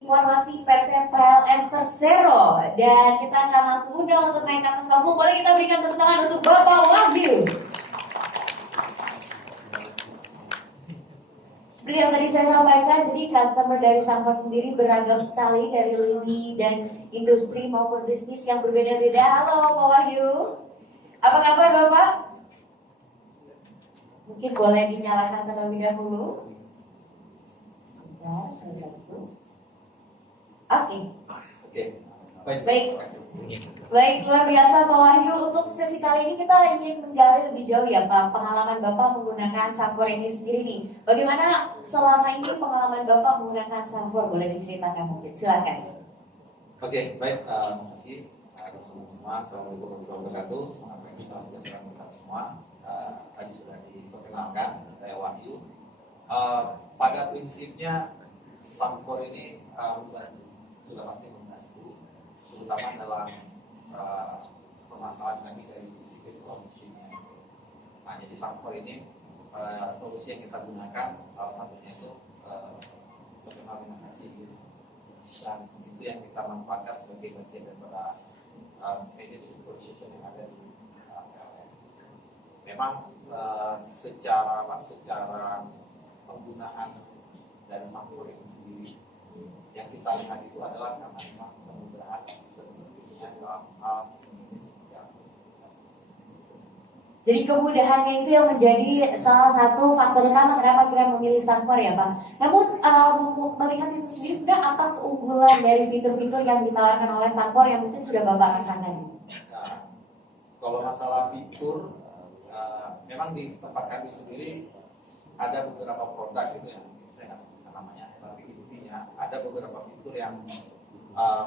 Informasi PT PLN Persero, dan kita akan langsung undang untuk naik ke atas panggung. Boleh kita berikan tepuk tangan untuk Bapak Wahyu. Seperti yang tadi saya sampaikan, jadi customer dari Sampor sendiri beragam sekali, dari lini dan industri maupun bisnis yang berbeda-beda. Halo Pak Wahyu, apa kabar Bapak? Mungkin boleh dinyalakan terlebih dahulu. Sudah itu. Oke. Baik, luar biasa Pak Wahyu. Untuk sesi kali ini kita ingin menggali lebih jauh ya Pak, pengalaman Bapak menggunakan Sampor ini sendiri nih. Bagaimana selama ini pengalaman Bapak menggunakan Sampor? Boleh diceritakan mungkin, silakan. Oke, baik, terima kasih teman-teman semua. Assalamualaikum warahmatullahi wabarakatuh. Salam sejahtera kita semua. Tadi sudah diperkenalkan, saya Wahyu. Pada prinsipnya Sampor ini sudah pasti membantu, terutama dalam permasalahan kami dari sisi teknologinya. Nah, jadi Sampor ini solusi yang kita gunakan salah satunya itu terkenal dengan ACI, dan itu yang kita manfaatkan sebagai bagian daripada managed supervision yang ada di PLN. Memang secara penggunaan dari Sampor ini sendiri, yang kita lihat itu adalah karena memang kemudahan sebenarnya dalam hal Jadi kemudahannya itu yang menjadi salah satu faktor utama kenapa kita memilih Sampor ya Pak. Namun melihat itu sendiri, sebenarnya apa keunggulan dari fitur-fitur yang ditawarkan oleh Sampor yang mungkin sudah Bapak rasakan? Nah, kalau masalah fitur, memang di tempat kami sendiri ada beberapa produk gitu ya, saya nggak tahu namanya, tapi intinya ada beberapa fitur yang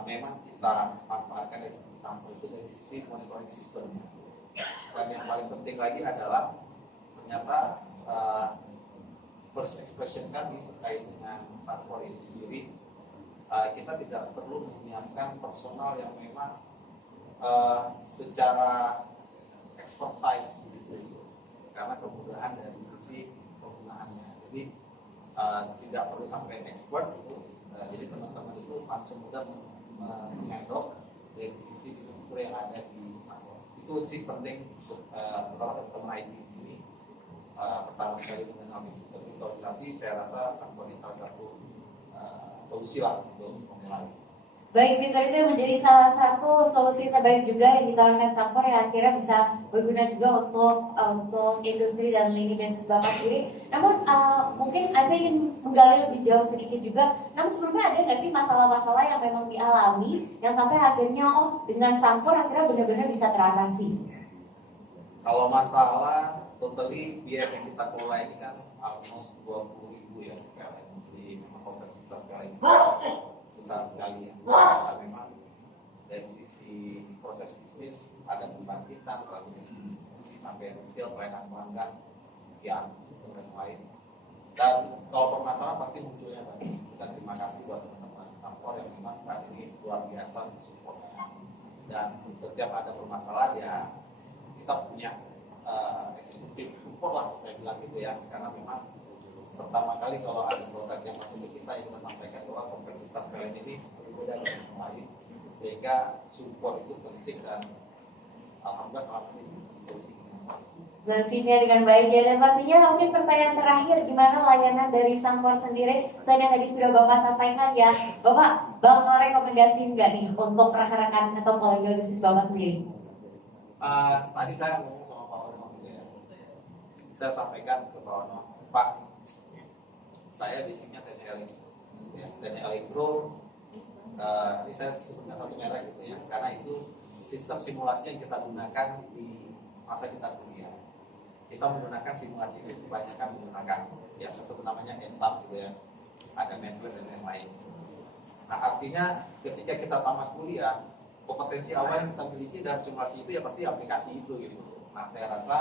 memang kita manfaatkan dari sisi Sampor itu dari sisi monitoring sistemnya. Dan yang paling penting lagi adalah ternyata first expression kami terkait dengan Sampor ini sendiri, kita tidak perlu menyiapkan personal yang memang secara expertise gitu, karena kemudahan dari sisi penggunaannya. Jadi tidak perlu sampai expert gitu. Jadi teman-teman itu langsung mudah mengendok dari sisi fitur yang ada di Sampor. Itu sih penting untuk teman-teman IT di sini. Pertama sekali mengenal sistem virtualisasi, saya rasa Sampor ini salah satu solusi lah untuk memulai. Baik, fitur itu menjadi salah satu solusi terbaik juga yang ditawarkan Sampor yang akhirnya bisa berguna juga untuk industri dan lini bisnis Bapak sendiri. Namun mungkin saya ingin menggali lebih jauh sedikit juga. Namun sebelumnya ada nggak sih masalah-masalah yang memang dialami yang sampai akhirnya dengan Sampor akhirnya benar-benar bisa teratasi? Kalau masalah totally biaya yang kita kelola ini kan almost 20.000 ya, di kompleksitas kali besar sekali ya. Nah, memang dari sisi proses bisnis ada pembangkitan, transmisi sampai retail, pelayanan pelanggan, ya, dan lain. Dan kalau permasalahan pasti munculnya tadi. Kita terima kasih buat teman-teman Sampor yang memang saat ini luar biasa supportnya. Dan setiap ada permasalahan ya kita punya eksekutif support lah, saya bilang gitu ya, karena memang pertama kali kalau ada produk yang masuk ke kita yang kita sampaikan bahwa kompleksitas kalian ini berbeda dengan yang lain, sehingga support itu penting dan alhamdulillah selama ini solusinya dengan baik ya. Dan pastinya mungkin pertanyaan terakhir, gimana layanan dari Sampor sendiri? Selain yang tadi sudah Bapak sampaikan ya, Bapak bakal rekomendasi nggak nih untuk rekan-rekan atau kolega bisnis Bapak sendiri? Tadi saya ngomong sama Pak Ono ya. Saya sampaikan ke Pak Ono, Pak, saya basicnya TNI Elektro, ini saya sebutkan satu merek gitu ya, karena itu sistem simulasi yang kita gunakan di masa kita kuliah. Kita menggunakan simulasi itu kebanyakan menggunakan ya satu namanya ETAP gitu ya, ada MATLAB dan lain-lain. Nah artinya ketika kita tamat kuliah, kompetensi awal yang kita miliki dalam simulasi itu ya pasti aplikasi itu gitu. Nah saya rasa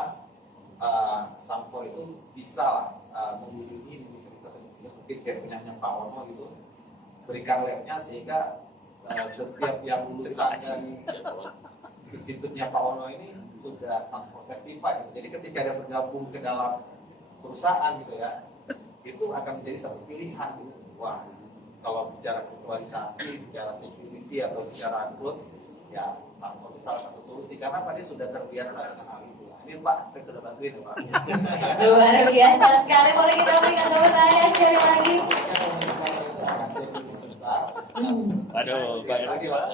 Sampor itu bisa mengunjungi mungkin kayak punyanya Pak Ono gitu, berikan labnya sehingga setiap yang lulusan dari institutnya Pak Ono ini sudah Sampor certified gitu. Jadi ketika dia bergabung ke dalam perusahaan gitu ya, itu akan menjadi satu pilihan gitu. Wah, kalau bicara virtualisasi, bicara security atau bicara cloud, ya Sampo itu salah satu solusi karena Pak dia sudah terbiasa dengan hal itu. Ini Pak, saya sudah bantuin Pak. Luar biasa sekali. Boleh kita berikan tepuk tangan sekali lagi. Aduh, Pak lagi Pak.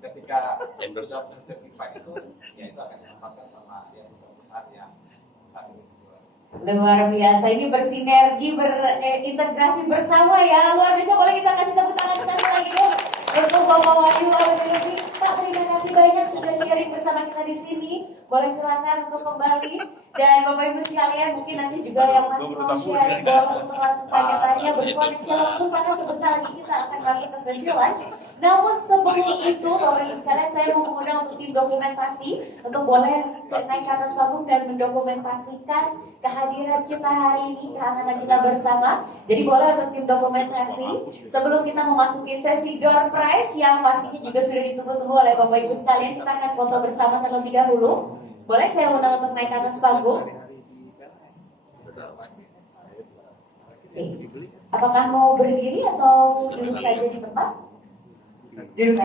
ketika endorse certified itu, ya itu akan ditempatkan sama yang besar yang Luar biasa, ini bersinergi, berintegrasi bersama ya. Luar biasa, boleh kita kasih tepuk tangan sekali lagi yuk untuk Bapak Wahyu Alwi. Pak, terima kasih banyak sudah sharing bersama kita di sini. Boleh silakan untuk kembali. Dan Bapak Ibu sekalian, mungkin nanti juga yang masih mau sharing boleh untuk langsung tanya-tanya berkoneksi langsung karena sebentar lagi kita akan masuk ke sesi lunch. Namun sebelum itu, Bapak Ibu sekalian, saya mau mengundang untuk tim dokumentasi untuk boleh naik ke atas panggung dan mendokumentasikan kehadiran kita hari ini, kehangatan kita bersama. Jadi boleh untuk tim dokumentasi sebelum kita memasuki sesi door prize yang pastinya juga sudah ditunggu-tunggu oleh Bapak Ibu sekalian, kita akan foto bersama terlebih dahulu. Boleh saya undang untuk naik ke atas panggung? Oke. Apakah mau berdiri atau duduk saja di tempat? Duduk.